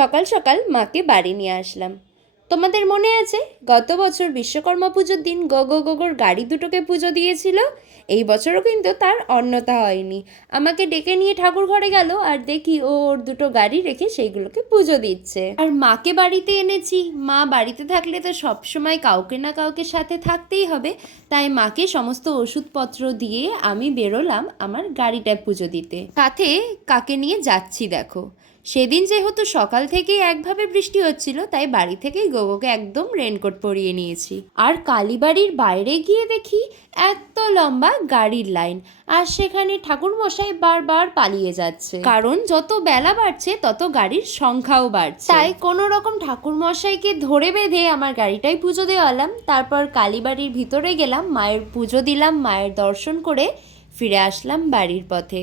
সকাল সকাল মাকে বাড়ি নিয়ে আসলাম। তোমাদের মনে আছে গত বছর বিশ্বকর্মা পুজোর দিন গোগোর গাড়ি দুটোকে পুজো দিয়েছিল? এই বছরও কিন্তু তার অন্যথা হয়নি। আমাকে ডেকে নিয়ে ঠাকুর ঘরে গেল আর দেখি ও ওর দুটো গাড়ি রেখে সেইগুলোকে পুজো দিচ্ছে। আর মাকে বাড়িতে এনেছি, মা বাড়িতে থাকলে তো সবসময় কাউকে না কাউকে সাথে থাকতেই হবে। তাই মাকে সমস্ত ওষুধপত্র দিয়ে আমি বেরোলাম আমার গাড়িটায় পুজো দিতে। সাথে কাকে নিয়ে যাচ্ছি দেখো। সেদিন যেহেতু সকাল থেকেই একভাবে বৃষ্টি হচ্ছিল, তাই বাড়ি থেকেই গোগোকে একদম রেনকোট পরিয়ে নিয়েছি। আর কালীবাড়ির বাইরে গিয়ে দেখি এত লম্বা গাড়ির লাইন, আর সেখানে ঠাকুরমশাই বারবার পালিয়ে যাচ্ছে, কারণ যত বেলা বাড়ছে তত গাড়ির সংখ্যাও বাড়ছে। তাই কোনো রকম ঠাকুরমশাইকে ধরে বেঁধে আমার গাড়িটাই পুজো দেওয়ালাম। তারপর কালীবাড়ির ভিতরে গেলাম, মায়ের পুজো দিলাম, মায়ের দর্শন করে ফিরে আসলাম বাড়ির পথে।